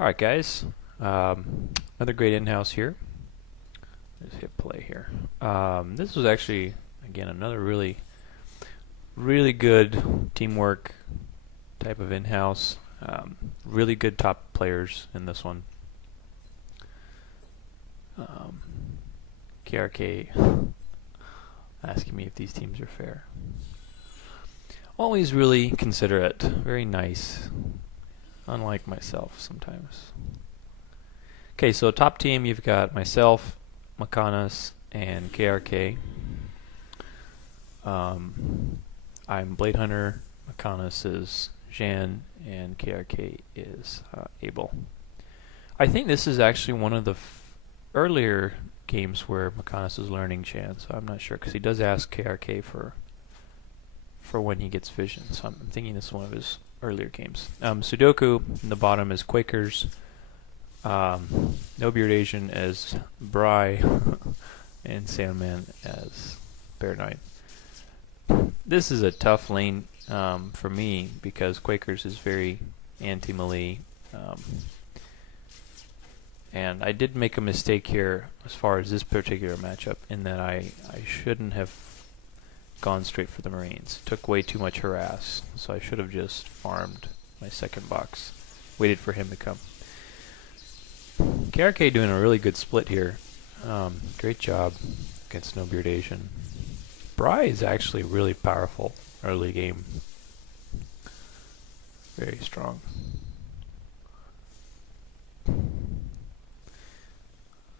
Alright guys, another great in-house here. Let's hit play here. This was actually, again, another really good teamwork type of in-house. Really good top players in this one. KRK asking me if these teams are fair. Always really considerate, very nice, unlike myself sometimes. Okay, so top team, you've got myself, Makanas, and KRK. I'm Blade Hunter, Makanas is Jan, and KRK is Abel. I think this is actually one of the earlier games where Makanas is learning Jan, so I'm not sure, because he does ask KRK for when he gets vision, so I'm thinking this is one of his earlier games. Sudoku in the bottom is Quakers. No Beard Asian as Bry and Sandman as Bear Knight. This is a tough lane for me because Quakers is very anti-melee, and I did make a mistake here as far as this particular matchup in that I shouldn't have gone straight for the Marines. It took way too much harass, so I should have just farmed my second box, waited for him to come. KRK doing a really good split here. Great job against No Beard Asian. Bry is actually really powerful early game. Very strong.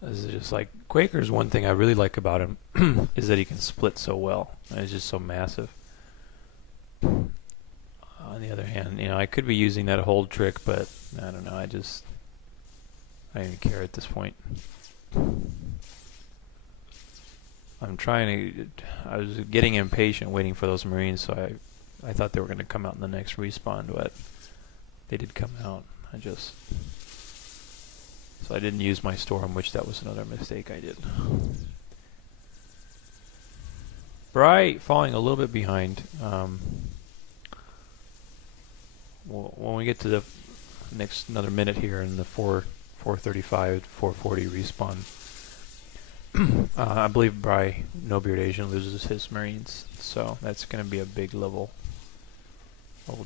This is just like Quaker's one thing I really like about him is that he can split so well. And it's just so massive. On the other hand, I could be using that hold trick, but I don't know. I don't even care at this point. I was getting impatient waiting for those Marines, so I thought they were going to come out in the next respawn, but they did come out. So I didn't use my storm, which that was another mistake I did. Bry falling a little bit behind. When we get to the next another minute here in the 435, 440 respawn, I believe Bry No Beard Asian loses his Marines, so that's going to be a big level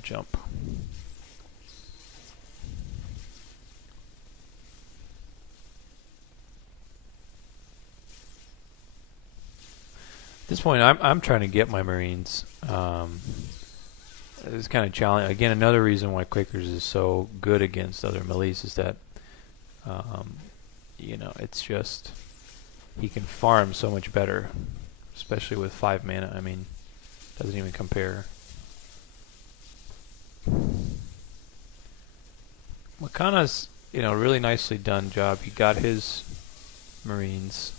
jump. At this point, I'm trying to get my Marines. It's kind of challenging. Again, another reason why Quakers is so good against other melees is that, it's just he can farm so much better, especially with 5 mana. I mean, doesn't even compare. Makana's, really nicely done job. He got his Marines.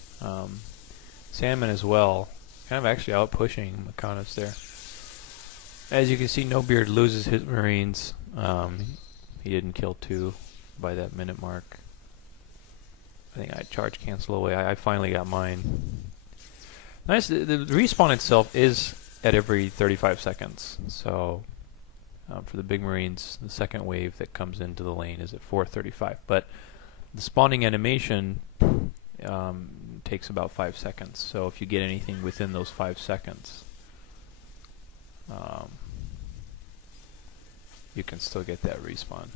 Sandman as well. Kind of actually out pushing Makana's there. As you can see, No Beard loses his Marines. He didn't kill 2 by that minute mark. I think I charge cancel away. I finally got mine. Nice. The respawn itself is at every 35 seconds. So for the big Marines, the second wave that comes into the lane is at 4:35. But the spawning animation takes about 5 seconds. So if you get anything within those 5 seconds, you can still get that respawn.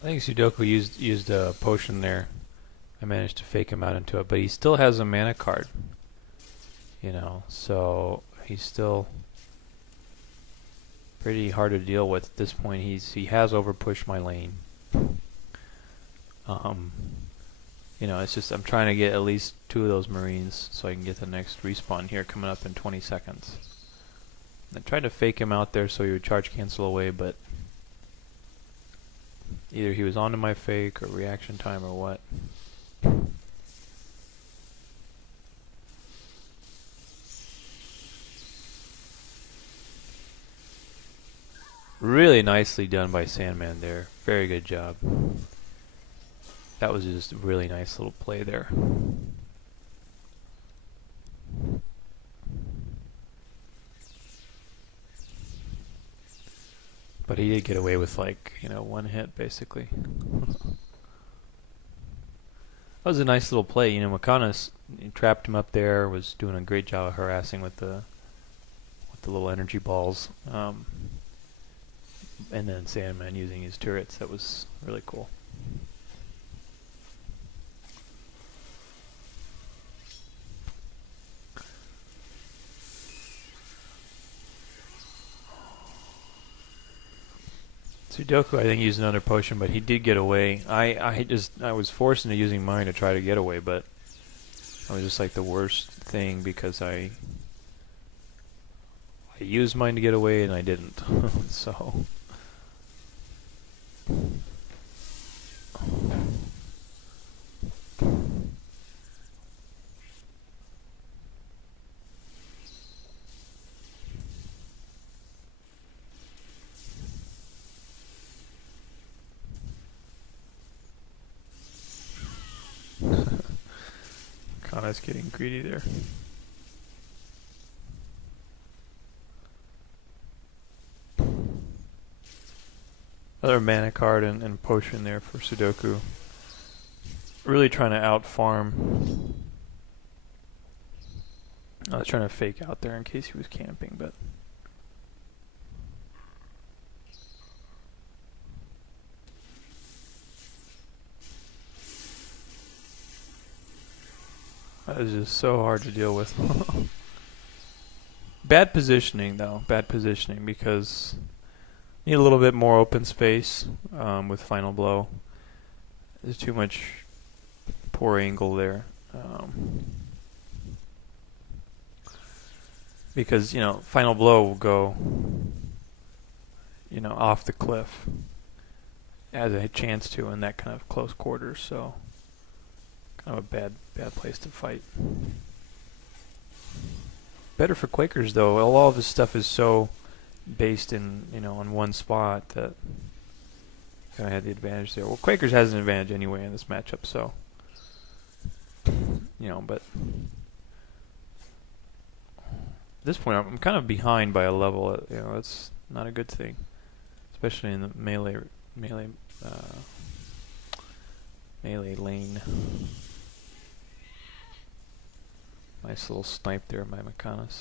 I think Sudoku used a potion there. I managed to fake him out into it, but he still has a mana card. So he's still pretty hard to deal with at this point. He has overpushed my lane. It's just I'm trying to get at least 2 of those Marines so I can get the next respawn here coming up in 20 seconds. I tried to fake him out there so he would charge cancel away, but either he was onto my fake or reaction time or what. Really nicely done by Sandman there. Very good job. That was just a really nice little play there. But he did get away with, like, one hit basically. That was a nice little play. McConnell trapped him up there, was doing a great job of harassing with the little energy balls. And then Sandman using his turrets. That was really cool. Sudoku, I think, used another potion, but he did get away. I was forced into using mine to try to get away, but I was just like the worst thing because I used mine to get away and I didn't. So Kana's getting greedy there. Another mana card and potion there for Sudoku. Really trying to out farm. I was trying to fake out there in case he was camping, but that was just so hard to deal with. Bad positioning, though. Bad positioning because need a little bit more open space with Final Blow. There's too much poor angle there. Because, Final Blow will go, off the cliff. Has a chance to in that kind of close quarters, so kind of a bad place to fight. Better for Quakers, though. All of his stuff is so based in, on one spot that kind of had the advantage there. Well, Quakers has an advantage anyway in this matchup, so but at this point I'm kind of behind by a level. That's not a good thing, especially in the melee lane. Nice little snipe there by McConnell.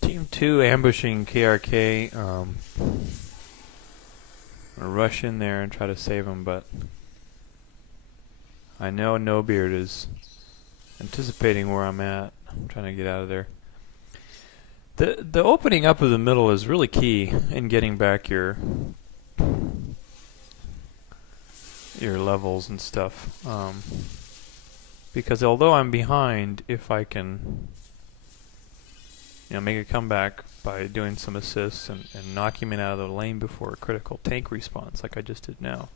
Team 2 ambushing KRK. I'm gonna rush in there and try to save him, but I know No Beard is anticipating where I'm at. I'm trying to get out of there. The opening up of the middle is really key in getting back your levels and stuff. Because although I'm behind, if I can make a comeback by doing some assists and knocking him out of the lane before a critical tank response, like I just did now.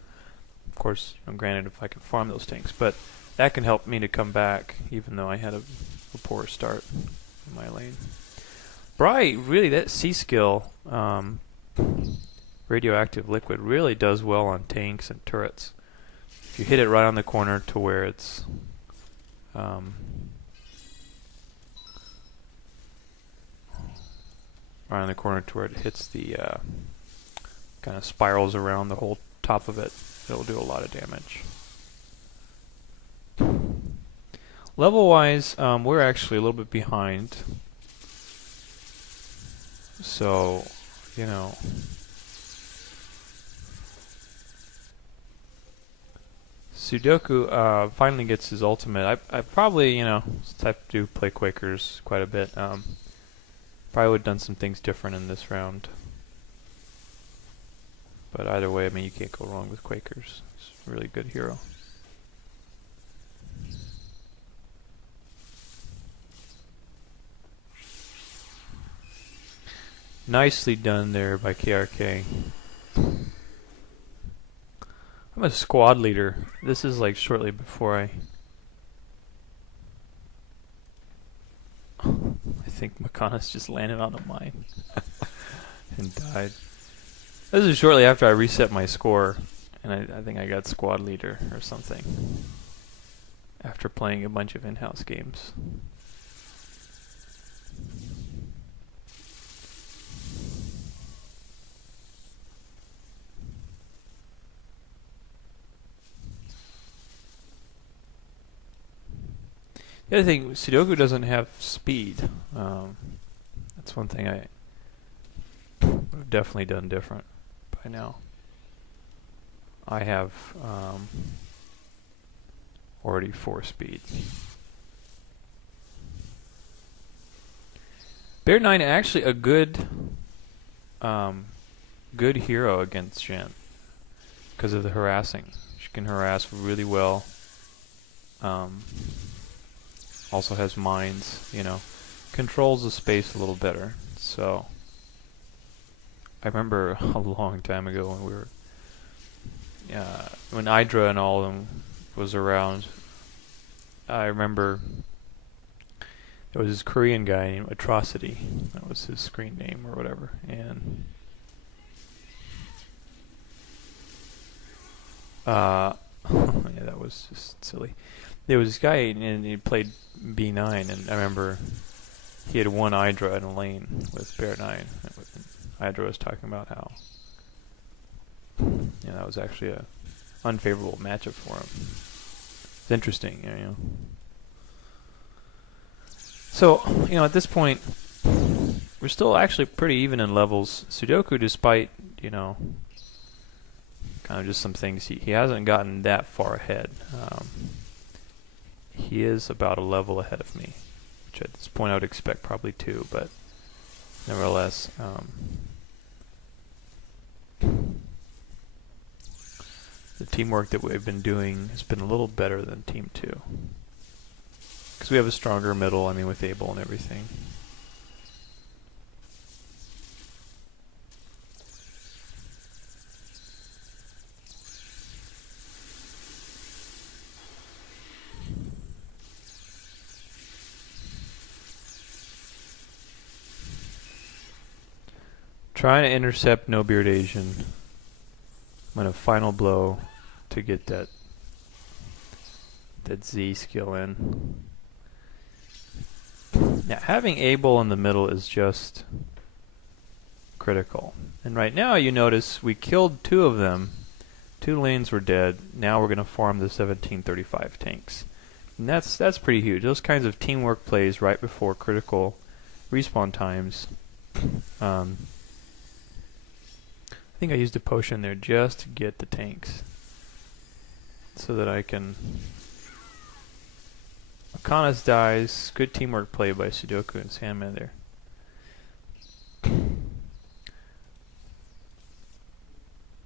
Of course, granted, if I can farm those tanks, but that can help me to come back, even though I had a poor start in my lane. Bri, really, that C skill, radioactive liquid, really does well on tanks and turrets. If you hit it right on the corner to where it's right on the corner to where it hits the kind of spirals around the whole top of it, it'll do a lot of damage. Level wise, we're actually a little bit behind, so Sudoku finally gets his ultimate. I probably, I do play Quakers quite a bit. Probably would have done some things different in this round. But either way, I mean, you can't go wrong with Quakers. It's a really good hero. Nicely done there by KRK. I'm a squad leader. This is like shortly before I think Makana's just landed on a mine and died. This is shortly after I reset my score, and I think I got squad leader or something after playing a bunch of in-house games. The other thing, Sudoku doesn't have speed. That's one thing I would have definitely done different by now. I have already 4 speed. Bear 9 actually a good good hero against Jin because of the harassing. She can harass really well. Also has mines, you know, controls the space a little better. So I remember a long time ago when we were when Idra and all of them was around. I remember there was this Korean guy named Atrocity. That was his screen name or whatever. And yeah, that was just silly. There was this guy, and he played B9, and I remember he had one Idra in a lane with Bear 9. Idra was talking about how that was actually a unfavorable matchup for him. It's interesting, you know. So, you know, at this point, we're still actually pretty even in levels. Sudoku, despite, you know, kind of just some things, he hasn't gotten that far ahead. He is about a level ahead of me, which at this point I would expect probably 2, but nevertheless, the teamwork that we've been doing has been a little better than Team 2. Because we have a stronger middle, I mean, with Abel and everything. Trying to intercept No Beard Asian. I'm going to final blow to get that Z skill in. Now, having Abel in the middle is just critical. And right now, you notice we killed 2 of them. 2 lanes were dead. Now we're going to farm the 1735 tanks. And that's pretty huge. Those kinds of teamwork plays right before critical respawn times. I think I used a potion there just to get the tanks so that I can... Akanas dies. Good teamwork play by Sudoku and Sandman there.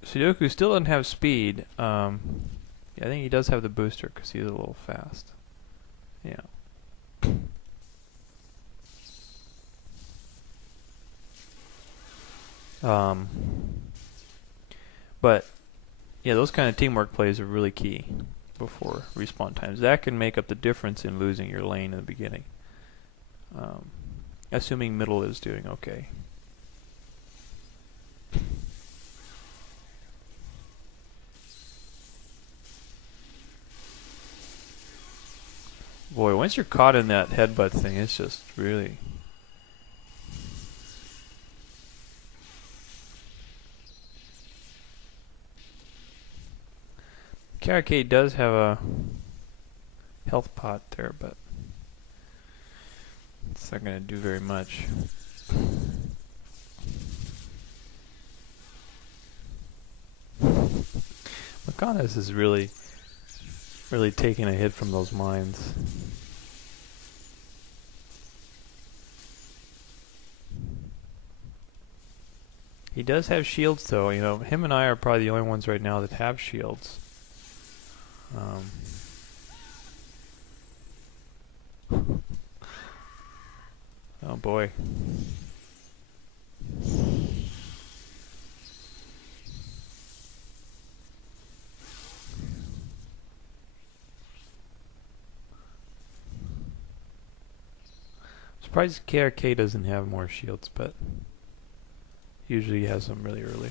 Sudoku still doesn't have speed. Yeah, I think he does have the booster because he's a little fast. Yeah. But yeah, those kind of teamwork plays are really key before respawn times. That can make up the difference in losing your lane in the beginning. Assuming middle is doing okay. Boy, once you're caught in that headbutt thing, it's just really... Karake does have a health pot there, but it's not going to do very much. Makanas is really taking a hit from those mines. He does have shields, though. You know, him and I are probably the only ones right now that have shields. Oh boy. Surprised KRK doesn't have more shields, but usually he has them really early.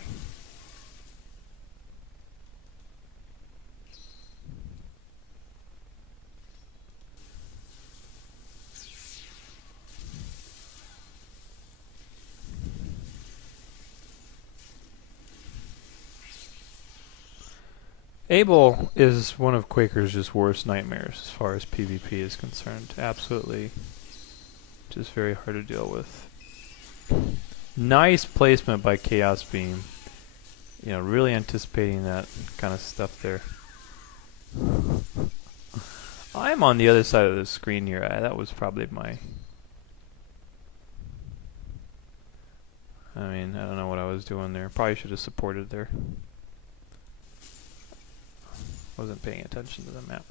Abel is one of Quaker's just worst nightmares as far as PvP is concerned. Absolutely just very hard to deal with. Nice placement by Chaos Beam. You know, really anticipating that kind of stuff there. I'm on the other side of the screen here. That was probably my... I mean, I don't know what I was doing there. Probably should have supported there. Wasn't paying attention to the map.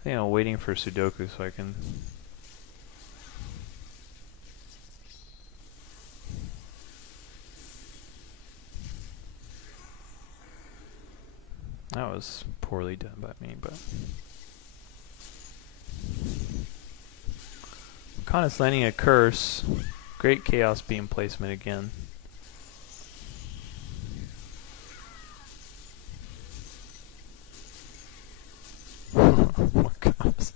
I think I'm waiting for Sudoku so I can... That was poorly done by me, but... Kana's landing a curse. Great Chaos Beam placement again. Oh my gosh.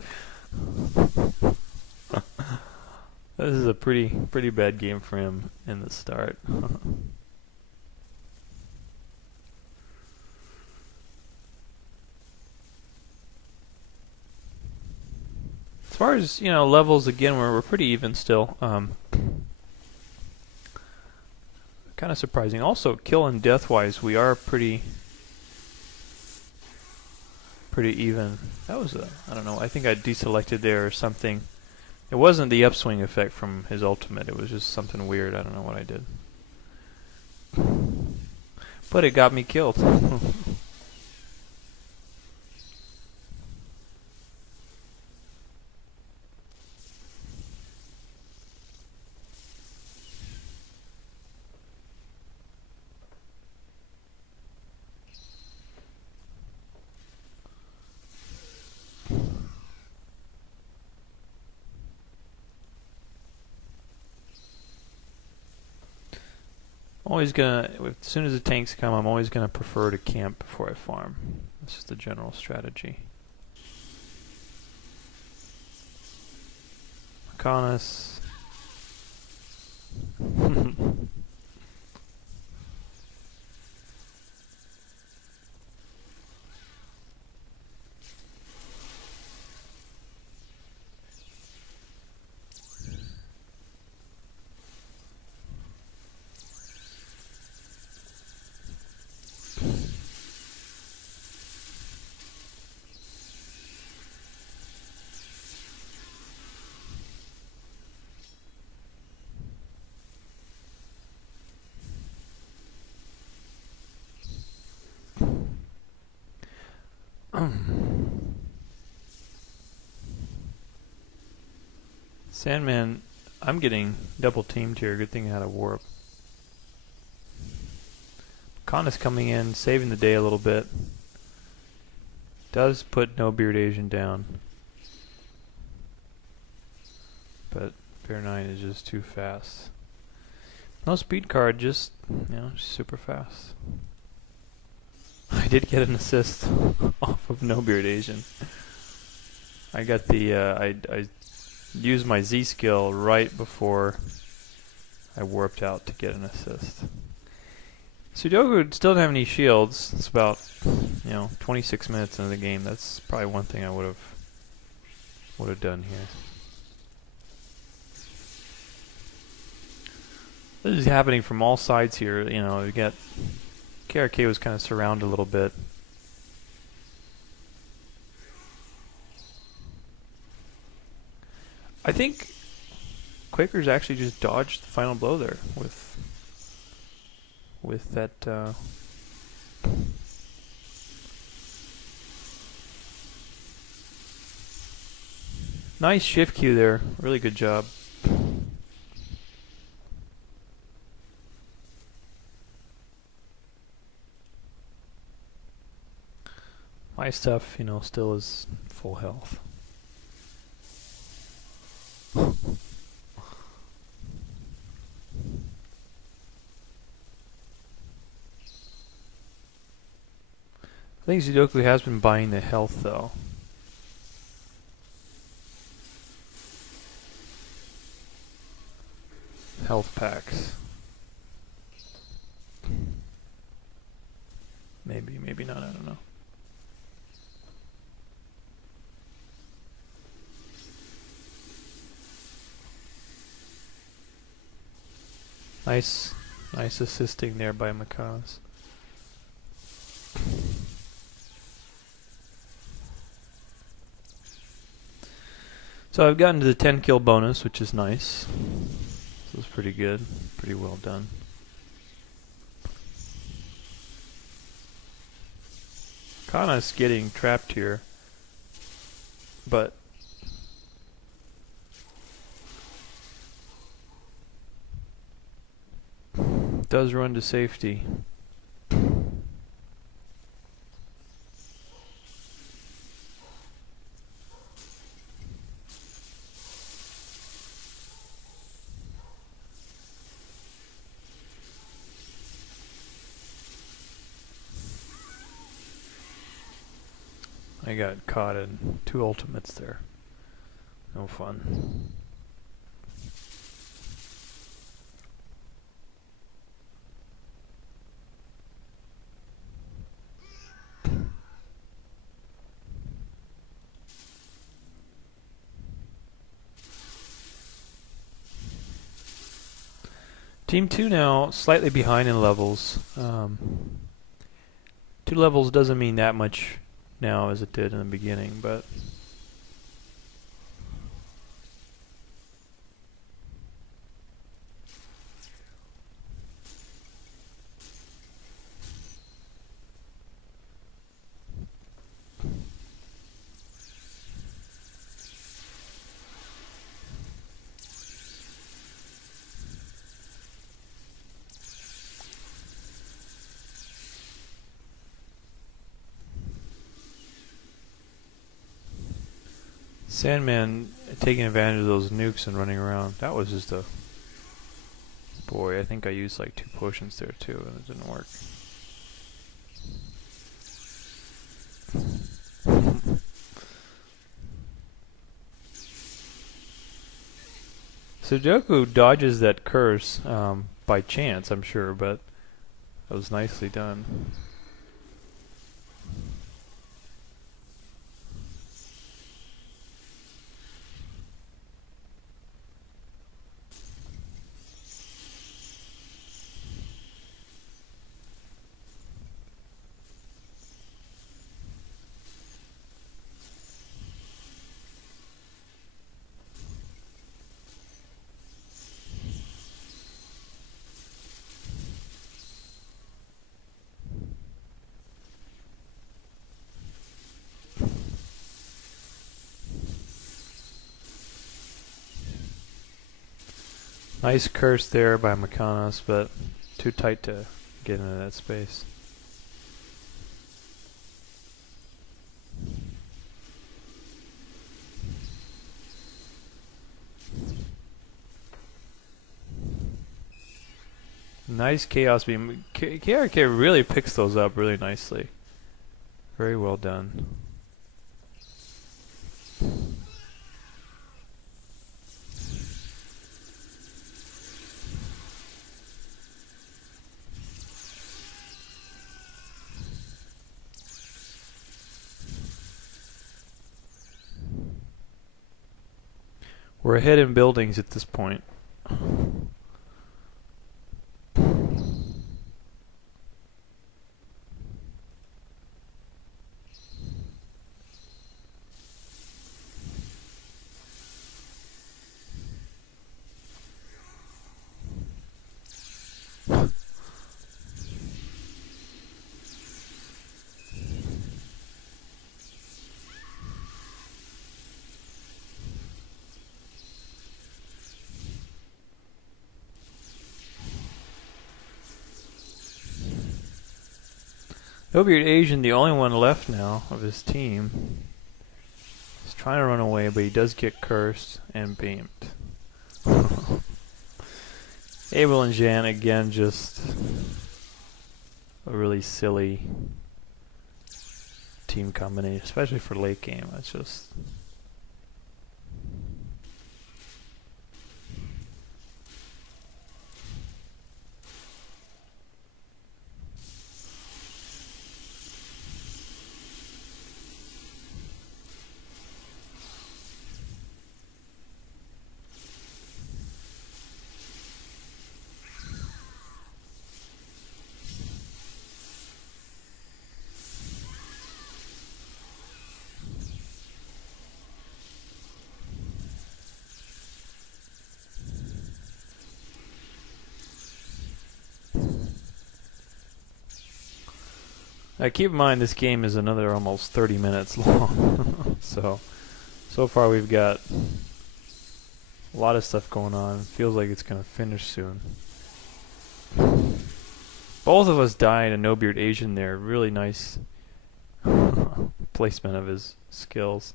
This is a pretty bad game for him in the start. As far as, you know, levels, again, we're pretty even still. Kind of surprising. Also, kill and death wise, we are pretty even. That was I don't know, I think I deselected there or something. It wasn't the upswing effect from his ultimate, it was just something weird. I don't know what I did. But it got me killed. Always gonna, as soon as the tanks come, I'm always gonna prefer to camp before I farm. That's just the general strategy. Arcanus. Sandman, I'm getting double teamed here. Good thing I had a warp. Kana's coming in, saving the day a little bit. Does put No Beard Asian down. But Bear 9 is just too fast. No speed card, just, you know, super fast. I did get an assist off of No Beard Asian. I got the, I used my Z skill right before I warped out to get an assist. Sudoku still didn't have any shields. It's about, you know, 26 minutes into the game. That's probably one thing I would have done here. This is happening from all sides here. You know, we got KRK was kind of surrounded a little bit. I think Quakers actually just dodged the final blow there with that. Nice shift cue there. Really good job. My stuff, still is full health. I think Sudoku has been buying the health though. Health packs. Maybe not, I don't know. Nice assisting there by Makas. So I've gotten to the 10 kill bonus, which is nice. This was pretty good, pretty well done. Kana's getting trapped here, but does run to safety. I got caught in 2 ultimates there. No fun. Team 2 now slightly behind in levels. 2 levels doesn't mean that much now as it did in the beginning, but Sandman taking advantage of those nukes and running around. That was just a... Boy, I think I used like 2 potions there too and it didn't work. Sudoku dodges that curse by chance, I'm sure, but that was nicely done. Nice curse there by Makanos, but too tight to get into that space. Nice Chaos Beam. KRK really picks those up really nicely. Very well done. We're ahead in buildings at this point. No-beard Asian, the only one left now of his team. He's trying to run away, but he does get cursed and beamed. Abel and Jan, again, just a really silly team combination, especially for late game. It's just... Now keep in mind this game is another almost 30 minutes long. so far we've got a lot of stuff going on. Feels like it's going to finish soon. Both of us died, and No-Beard Asian there. Really nice placement of his skills.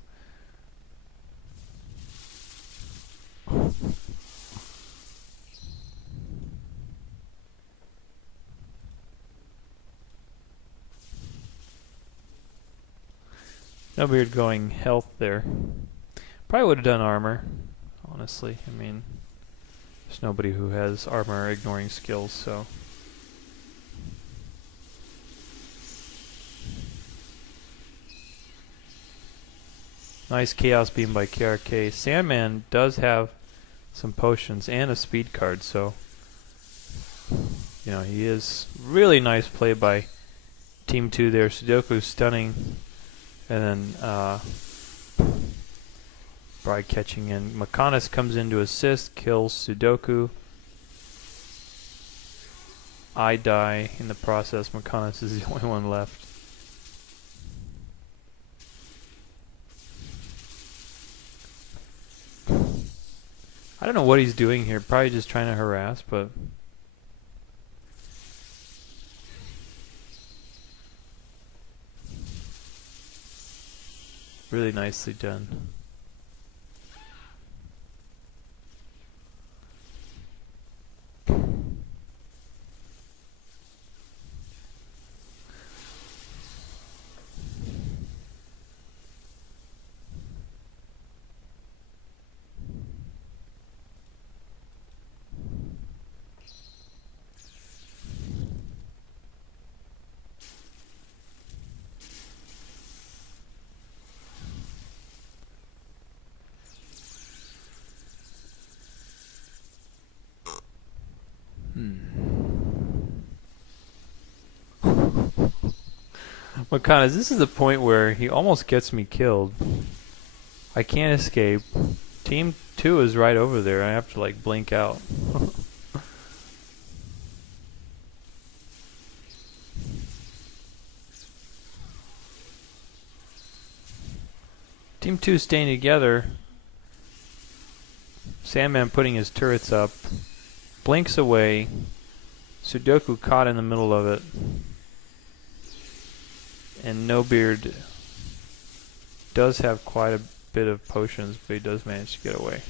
No-Beard going health there. Probably would have done armor, honestly. I mean, there's nobody who has armor ignoring skills, so... Nice Chaos Beam by KRK. Sandman does have some potions and a speed card, so... You know, he is really nice play by Team 2 there. Sudoku stunning. And then Bride catching in. Makanis comes in to assist, kills Sudoku. I die in the process. Makanis is the only one left. I don't know what he's doing here. Probably just trying to harass, but... Really nicely done. Makanis, this is the point where he almost gets me killed. I can't escape. Team 2 is right over there. I have to like blink out. Team 2 staying together. Sandman putting his turrets up. Blinks away. Sudoku caught in the middle of it. And No-Beard does have quite a bit of potions, but he does manage to get away.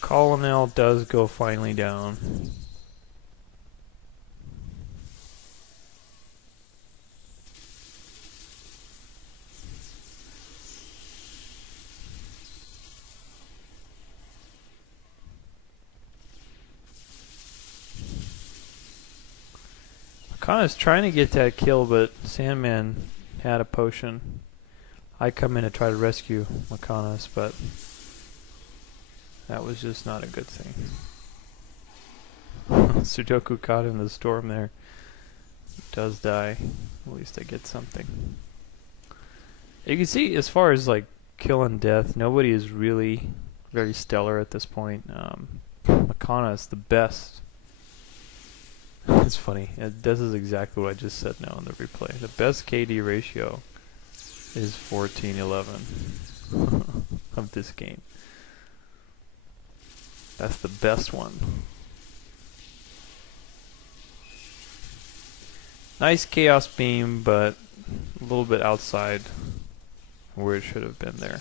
Colonel does go finally down. Kana's trying to get that kill, but Sandman had a potion. I come in to try to rescue Makanis, but that was just not a good thing. Sudoku caught in the storm there. Does die. At least I get something. You can see, as far as like kill and death, nobody is really very stellar at this point. Makanis the best. It's funny. This is exactly what I just said now in the replay. The best KD ratio is 1411 of this game. That's the best one. Nice Chaos Beam, but a little bit outside where it should have been there.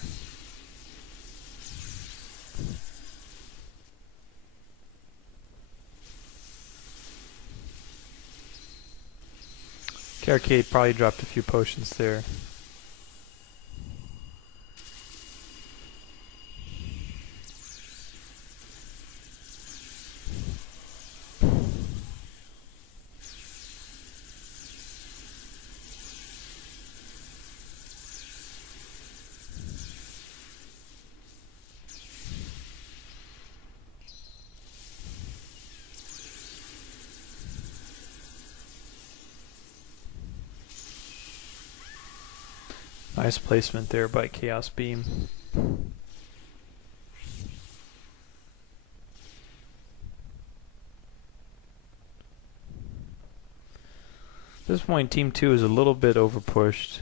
Arcade probably dropped a few potions there. Nice placement there by Chaos Beam. At this point, Team 2 is a little bit overpushed.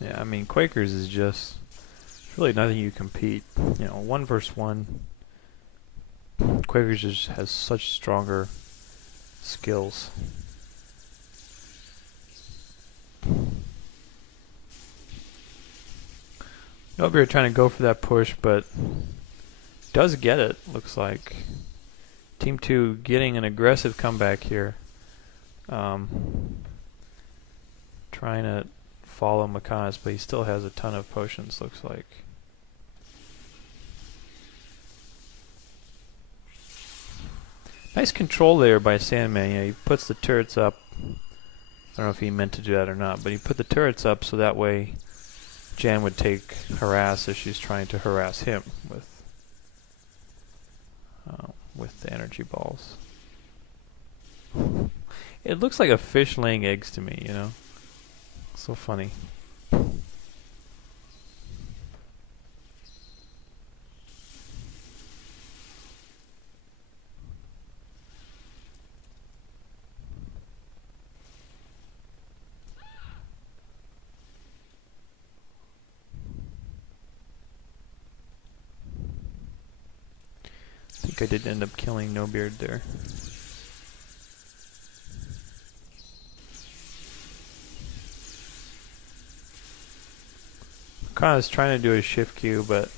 Yeah, I mean, Quakers is just really nothing you compete. You know, 1 versus 1. Quakers just has such stronger skills. Over here trying to go for that push, but does get it, looks like. Team 2 getting an aggressive comeback here. Trying to follow Macanas, but he still has a ton of potions, looks like. Nice control there by Sandman. Yeah, he puts the turrets up. I don't know if he meant to do that or not, but he put the turrets up so that way Jan would take harass as she's trying to harass him with the energy balls. It looks like a fish laying eggs to me, you know? So funny. I think I did end up killing No Beard there. Kind of was trying to do a shift Q, but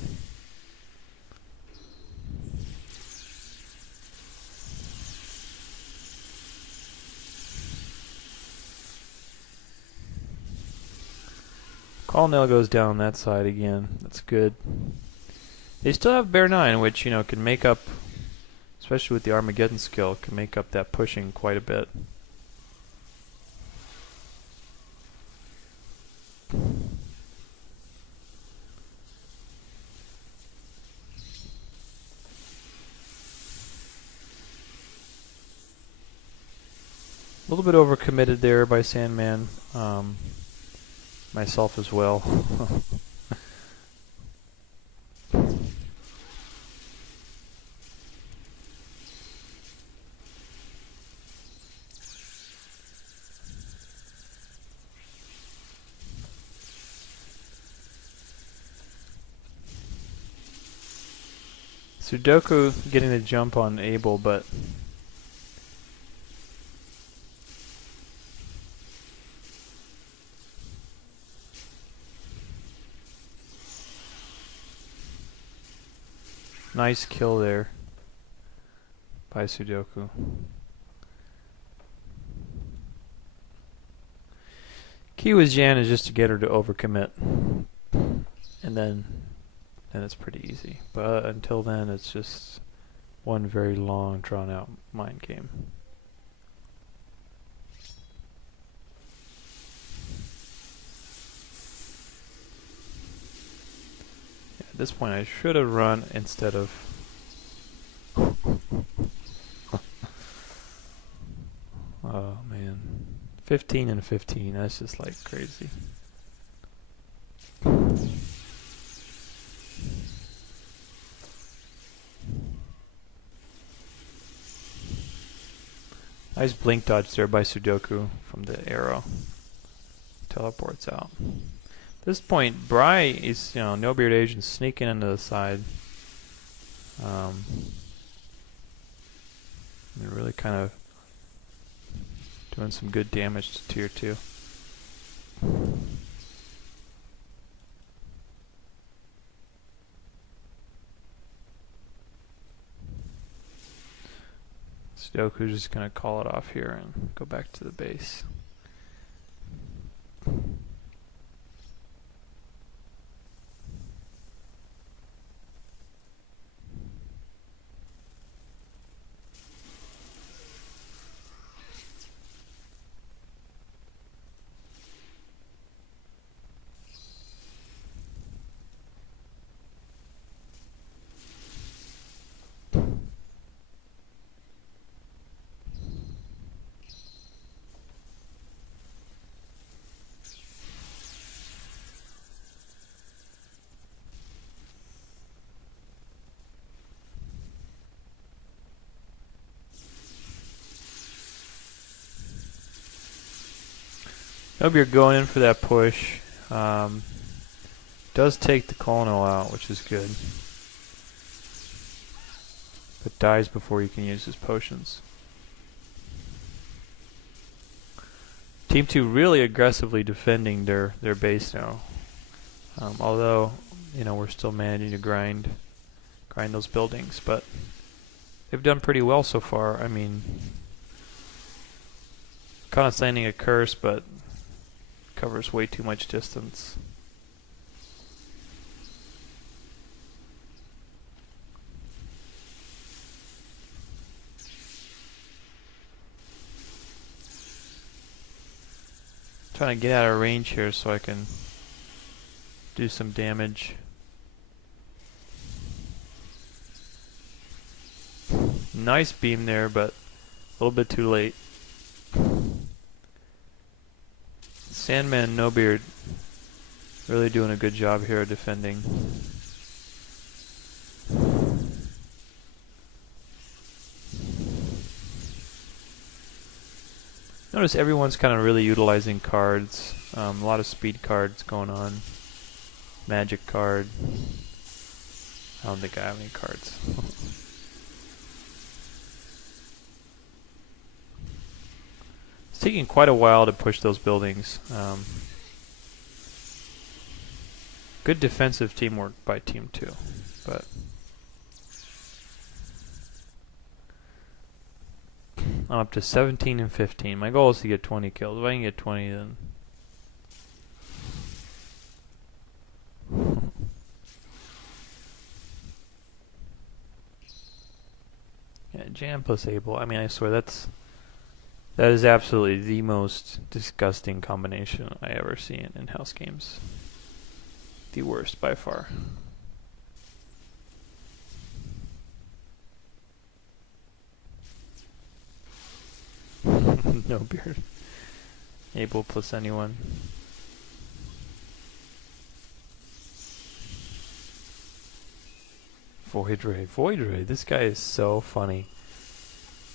Colonel goes down that side again. That's good. They still have Bear 9, which, you know, can make up, especially with the Armageddon skill, can make up that pushing quite a bit. A little bit overcommitted there by Sandman. Myself as well. Sudoku getting the jump on Abel, but nice kill there by Sudoku. Key with Jan is just to get her to overcommit, and then it's pretty easy. But until then, it's just one very long, drawn-out mind game. this point I should have run instead of... Oh man. 15 and 15, that's just like crazy. Nice blink dodge there by Sudoku from the arrow. Teleports out. At this point, Bry is, no beard agent sneaking into the side. They're really kind of doing some good damage to tier 2. Sudoku's just going to call it off here and go back to the base. Nope, you're going in for that push. Does take the Colonel out, which is good. But dies before you can use his potions. Team 2 really aggressively defending their base now. Although, we're still managing to grind those buildings, but they've done pretty well so far. I mean, kind of landing a curse, but covers way too much distance. Trying to get out of range here so I can do some damage. Nice beam there, but a little bit too late. Sandman and No Beard really doing a good job here of defending. Notice everyone's kind of really utilizing cards. A lot of speed cards going on. Magic card. I don't think I have any cards. It's taking quite a while to push those buildings. Good defensive teamwork by Team 2, but I'm up to 17 and 15. My goal is to get 20 kills. If I can get 20, then yeah, Jam plus Able. I mean, I swear that is absolutely the most disgusting combination I ever see in in-house games. The worst by far. No beard. Able plus anyone. Void Ray. This guy is so funny.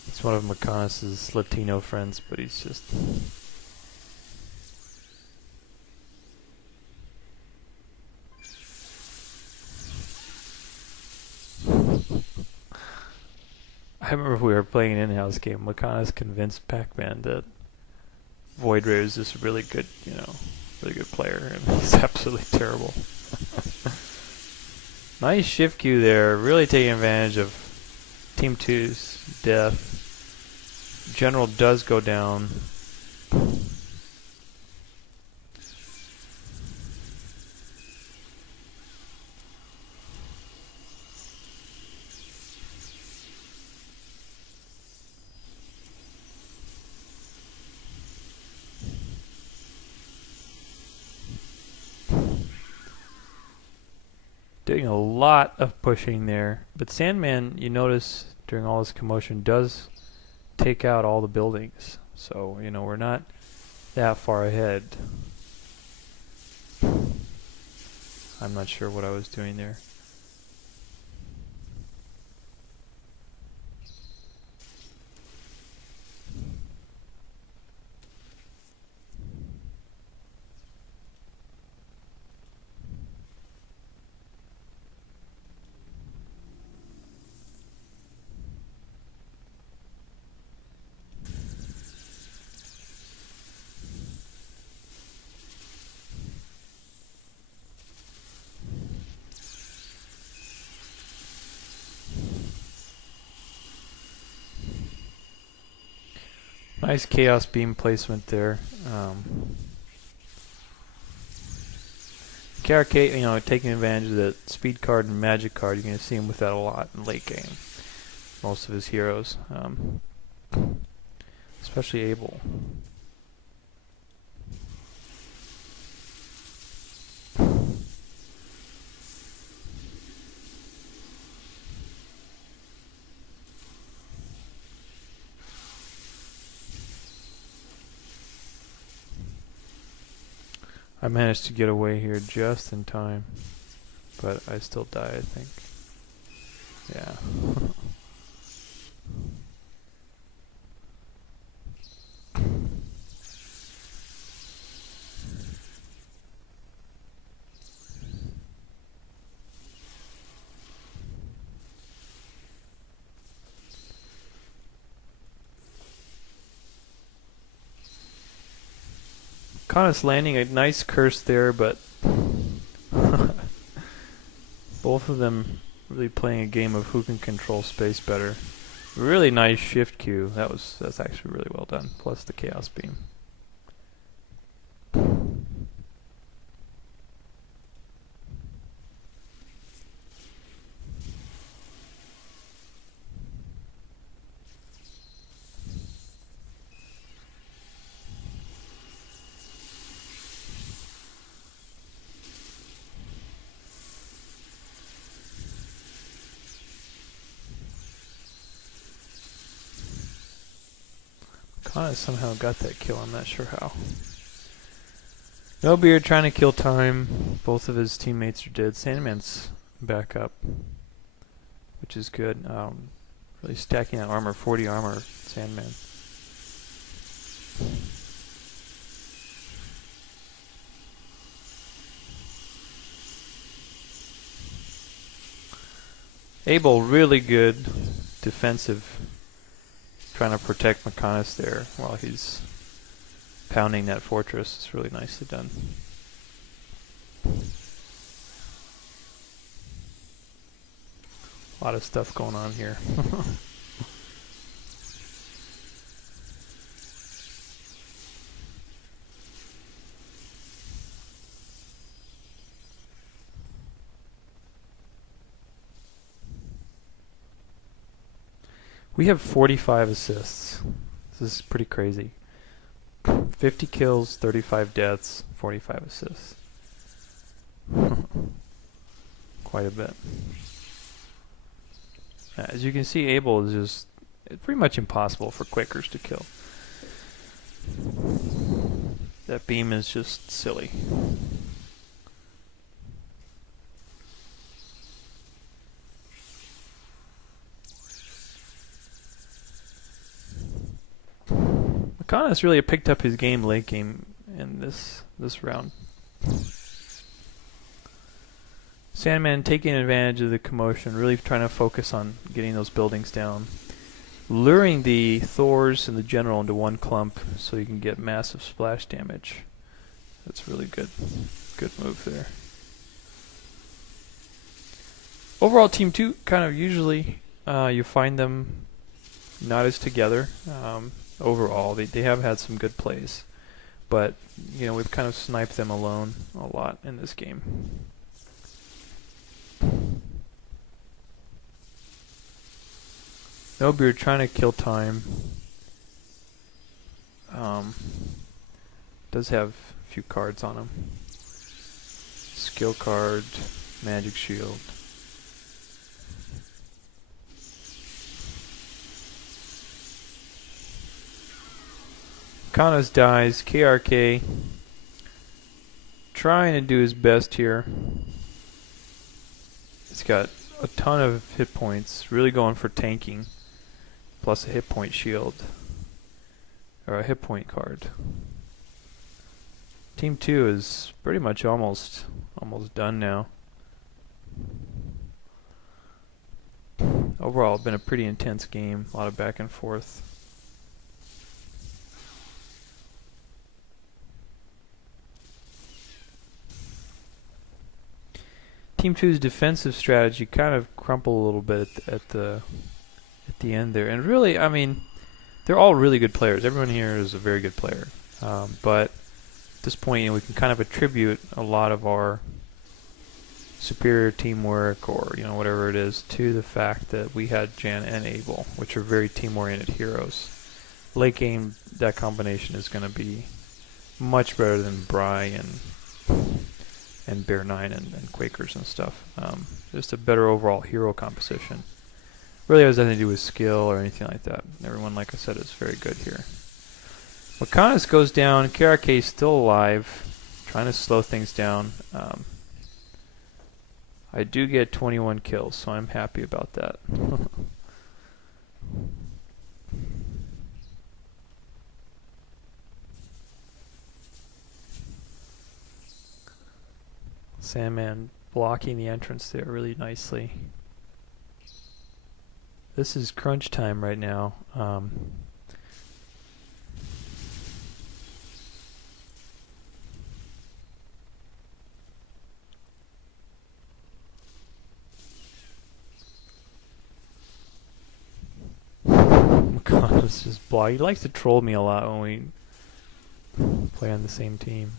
He's one of Maconis' Latino friends, but he's just... I remember we were playing an in-house game. Maconis convinced Pac-Man that Void Ray was just a really good, really good player, and he's absolutely terrible. Nice shift Q there, really taking advantage of Team 2's death. General does go down. Doing a lot of pushing there. But Sandman, you notice during all this commotion, does take out all the buildings. So, you know, we're not that far ahead. I'm not sure what I was doing there. Nice chaos beam placement there. KRK, you know, taking advantage of the speed card and magic card. You're going to see him with that a lot in late game. Most of his heroes, especially Abel. I managed to get away here just in time, but I still die, I think. Yeah. Connus landing a nice curse there, but both of them really playing a game of who can control space better. Really nice shift Q. That's actually really well done. Plus the chaos beam. Connus somehow got that kill. I'm not sure how. No Beard trying to kill time. Both of his teammates are dead. Sandman's back up, which is good. Really stacking that armor. 40 armor, Sandman. Abel really good defensive, trying to protect McConus there while he's pounding that fortress. It's really nicely done. A lot of stuff going on here. We have 45 assists. This is pretty crazy. 50 kills, 35 deaths, 45 assists. Quite a bit. As you can see, Abel is just pretty much impossible for Quakers to kill. That beam is just silly. McConus really picked up his game late game in this round. Sandman taking advantage of the commotion, really trying to focus on getting those buildings down. Luring the Thors and the General into one clump so you can get massive splash damage. That's really good. Good move there. Overall, Team 2, kind of usually you find them not as together. Overall, they have had some good plays, but you know, we've kind of sniped them alone a lot in this game. No Beard trying to kill time. Does have a few cards on him. Skill card, magic shield. Kanos dies. KRK trying to do his best here. He's got a ton of hit points, really going for tanking, plus a hit point shield, or a hit point card. Team 2 is pretty much almost done now. Overall, it's been a pretty intense game, a lot of back and forth. Team 2's defensive strategy kind of crumpled a little bit at the end there, and really, I mean, they're all really good players. Everyone here is a very good player, but at this point, you know, we can kind of attribute a lot of our superior teamwork, or whatever it is, to the fact that we had Jan and Abel, which are very team-oriented heroes. Late game, that combination is going to be much better than Bry and Bear 9 and Quakers and stuff. Just a better overall hero composition. Really has nothing to do with skill or anything like that. Everyone, like I said, is very good here. Makanis goes down. KRK is still alive, trying to slow things down. I do get 21 kills, so I'm happy about that. Sandman blocking the entrance there really nicely. This is crunch time right now. God, it's just block. He likes to troll me a lot when we play on the same team.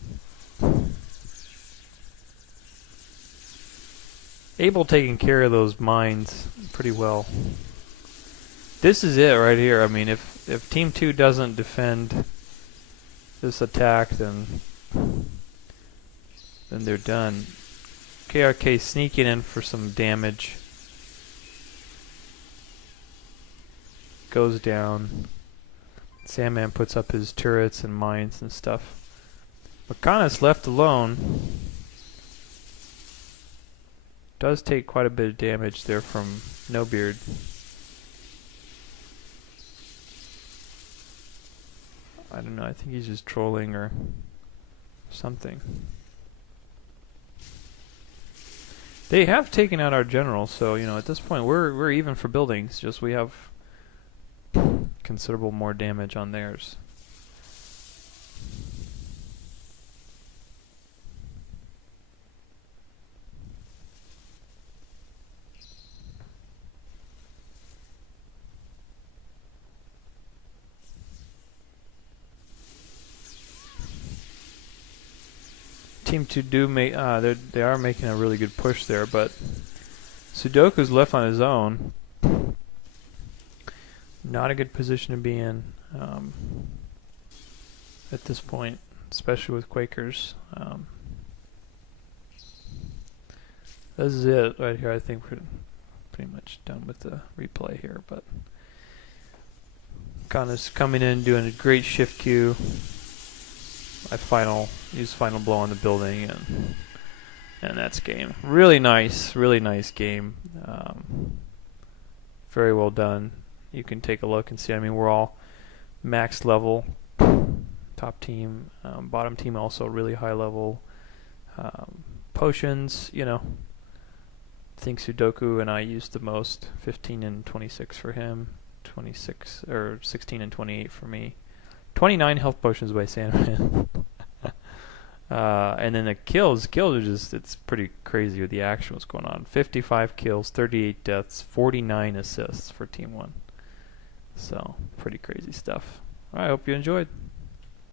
Abel taking care of those mines pretty well. This is it right here. I mean, if Team 2 doesn't defend this attack, then they're done. KRK sneaking in for some damage. Goes down. Sandman puts up his turrets and mines and stuff. Makanis left alone. Does take quite a bit of damage there from No Beard. I don't know, I think he's just trolling or something. They have taken out our general, so at this point we're even for buildings, just we have considerable more damage on theirs. Team 2 they are making a really good push there, but Sudoku's left on his own. Not a good position to be in at this point, especially with Quakers. This is it right here. I think we're pretty much done with the replay here, but Kana's coming in, doing a great shift Q. I use final blow on the building, and that's game. Really nice game. Very well done. You can take a look and see. I mean, we're all max level. Top team, bottom team also really high level. Potions, I think Sudoku and I used the most. 15 and 26 for him. 26 or 16 and 28 for me. 29 health potions by Sandman. And then the kills are just, it's pretty crazy with the action what's going on. 55 kills, 38 deaths, 49 assists for Team 1. So, pretty crazy stuff. Alright, I hope you enjoyed.